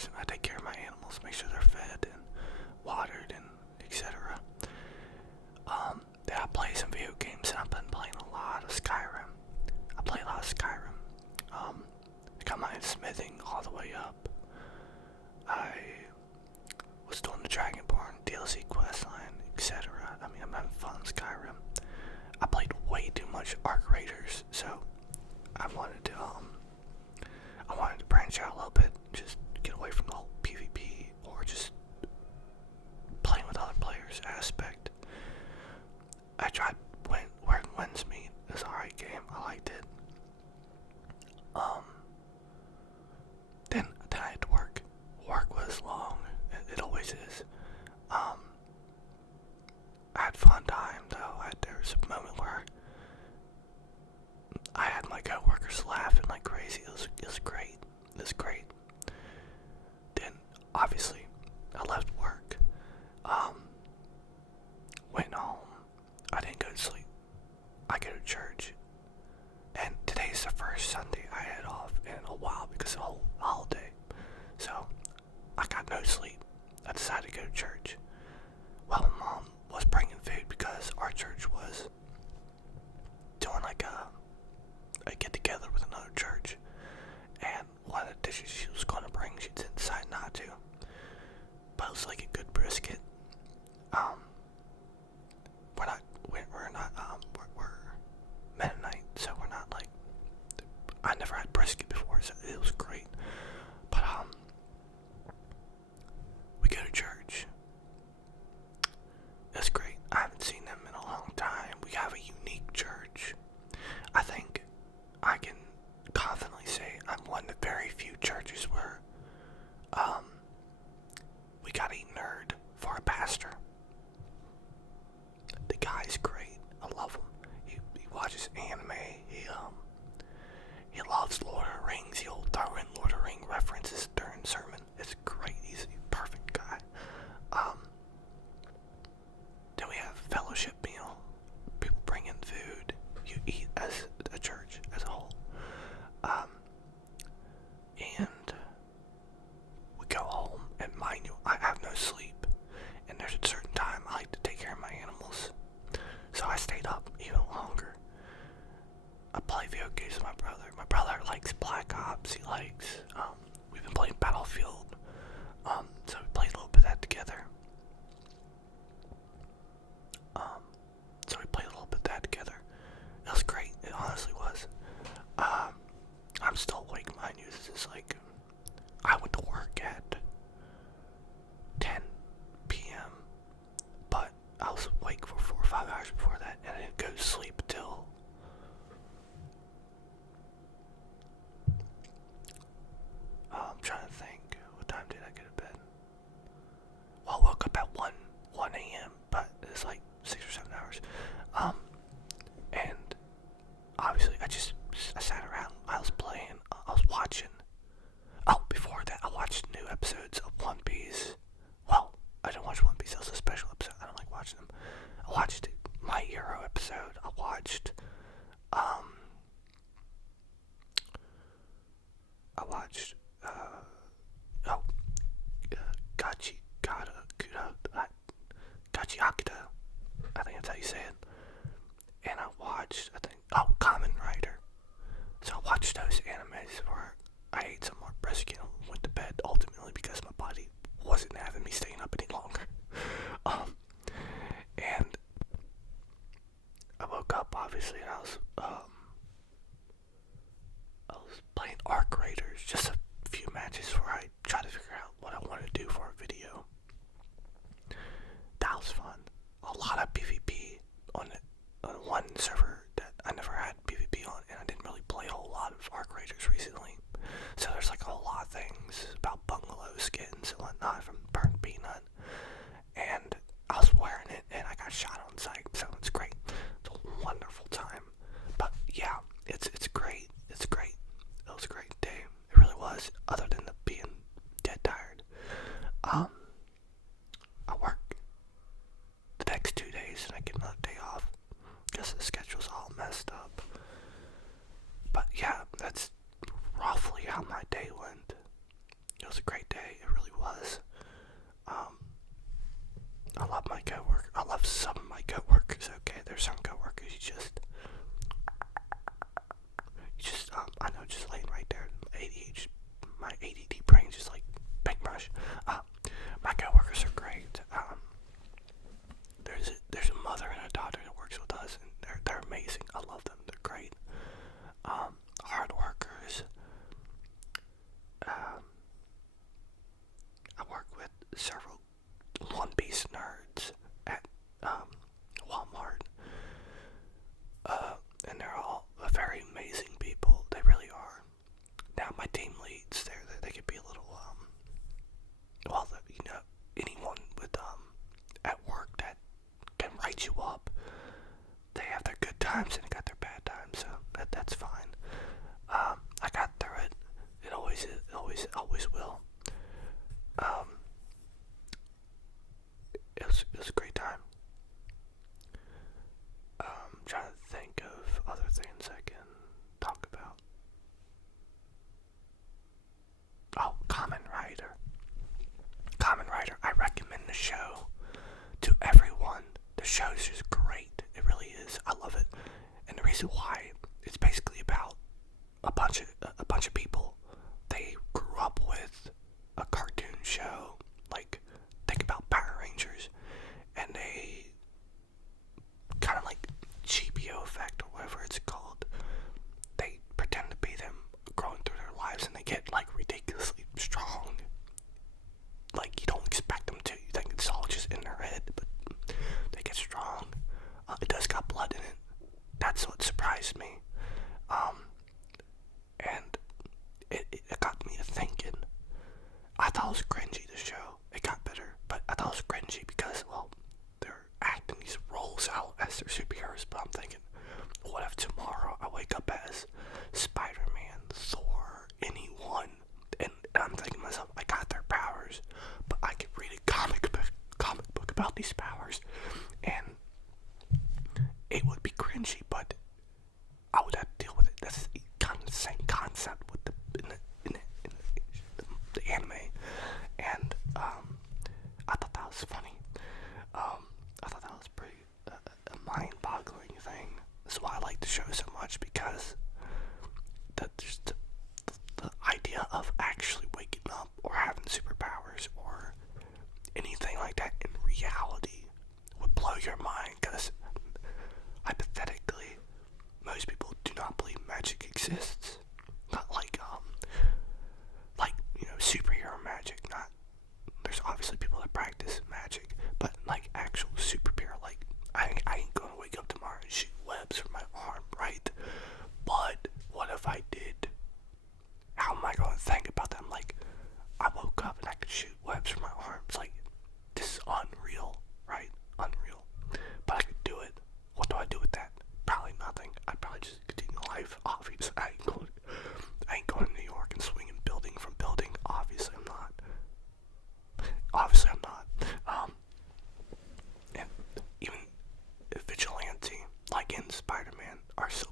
person. I take care of my animals, make sure they're fed and watered and etc. Then I play some video games, and I've been playing a lot of Skyrim. I play a lot of Skyrim. I got my smithing all the way up. I was doing the Dragonborn DLC questline, etc. I mean, I'm having fun in Skyrim. I played way too much Arc Raiders, so I wanted to branch out a little bit, just get away from the whole PvP or just playing with other players aspect. I tried Where It Winds Me. It was an alright game. I liked it. Then I had to work. Work was long. It always is. I had fun time though. There was a moment where I had my coworkers laughing like crazy. It was great. It was great. Then obviously I left work. Went home. I didn't go to sleep. I go to church. And today's the first Sunday I had off in a while because of the whole holiday. So I got no sleep. I decided to go to church. Well, my mom was bringing food because our church was doing like a get together with another church. And one of the dishes she was going to bring, she didn't decide not to. But it was like a good brisket. We're Mennonite, so we're not like, I never had brisket before, so it was great. But we go to church. It's great. I haven't seen them in a long time. We have a unique church. I think I can confidently say I'm one of the very few churches where we got a nerd for a pastor. The guy's great. I love him. He watches anime. He loves Lord of the Rings. He'll throw in Lord of the Rings references during sermon. It's great. He's a perfect guy. Then we have fellowship meal. People bring in food. You eat as a church as a whole. And we go home, and mind you, I have no sleep. And there's a certain time I like to take care of my animals. So I stayed up even longer. I play video games with my brother. My brother likes Black Ops. We've been playing Battlefield. So we played a little bit of that together. It was great. It honestly was. I'm still awake, mind you. This is like, I went to work at 10 p.m. But I was awake for 4 or 5 hours before that, and I didn't go to sleep till I'm trying to think. What time did I go to bed? Well, I woke up at 1 a.m., but it's like 6 or 7 hours. And obviously I sat around, I was playing, I was watching. Oh, before that, I watched new episodes of One Piece. Well, I didn't watch One Piece, that was a special episode, I don't like watching them. I watched My Hero episode, I watched, Gachi Akita, I think that's how you say it. And I watched, Kamen Rider. So I watched those animes where I ate some more brisket and went to bed ultimately because my body wasn't having me staying up any longer. And I woke up obviously, and I was playing Arc Raiders, just a few matches where I tried to figure out what I wanted to do for a video. That was fun. A lot of PvP on one server that I never had PvP on, and I didn't really play a whole lot of Arc Raiders recently. So there's like a whole lot of things about bungalow skins and whatnot from Burnt Peanut, and I was wearing it and I got shot on sight, so it's great. It's a wonderful time. But yeah, it's great. It's great. It was a great day. It really was, other than being dead tired. I work the next 2 days and I get another day off because the schedule's all messed up. But yeah, that's roughly how my day went. It was a great day. some coworkers, I know, just laying right there. My ADD brain just like paintbrush. My coworkers are great. There's a mother and a daughter that works with us, and they're amazing. I love them. They're great. Hard workers. I work with several One Piece nerds at Walmart, and they're all very amazing people. They really are. Now my team leads, they could be a little anyone with at work that can write you up. They have their good times and they got their bad times, so that's fine. I got through it. It always is, always will. It was a great time. Trying to think of other things I can talk about. Oh, Kamen Rider. Kamen Rider, I recommend the show to everyone. The show's just great. It really is. I love it. And the reason why, it's basically about a bunch of people. They grew up with a cartoon show. Like, think about Power Rangers. And they kind of like GPO effect or whatever it's called. They pretend to be them growing through their lives, and they get like ridiculously strong. Like, you don't expect them to. You think it's all just in their head, but they get strong. It does got blood in it. That's what surprised me. And it got me to thinking. I thought it was cringy, the show. It got better, but I thought it was cringy because, well, they're acting these roles out as their superheroes, but I'm thinking, what if tomorrow I wake up as Spider-Man, Thor, anyone, and I'm thinking to myself, I got their powers, but I could read a comic book about these powers, and it would be cringy, but I would have to deal with it. That's kind of the same concept with the anime, and I thought that was funny. I thought that was pretty a mind-boggling thing. That's why I like the show so much, because just the idea of actually waking up or having superpowers or anything like that in reality would blow your mind, because hypothetically most people do not believe magic exists. Not like superhero magic. Not, there's obviously people that practice magic, but like actual superhero, like I ain't gonna wake up tomorrow and shoot webs from my arm, right? But what if I did? How am I gonna think about that? Like, I woke up and I could shoot webs from my arms. Like, this is unreal, right? Unreal. But I could do it. What do I do with that? Probably nothing. I'd probably just continue life. Obviously, I ain't going to New York and swinging building from building. Obviously, I'm not. And even Vigilante, like in Spider-Man, are so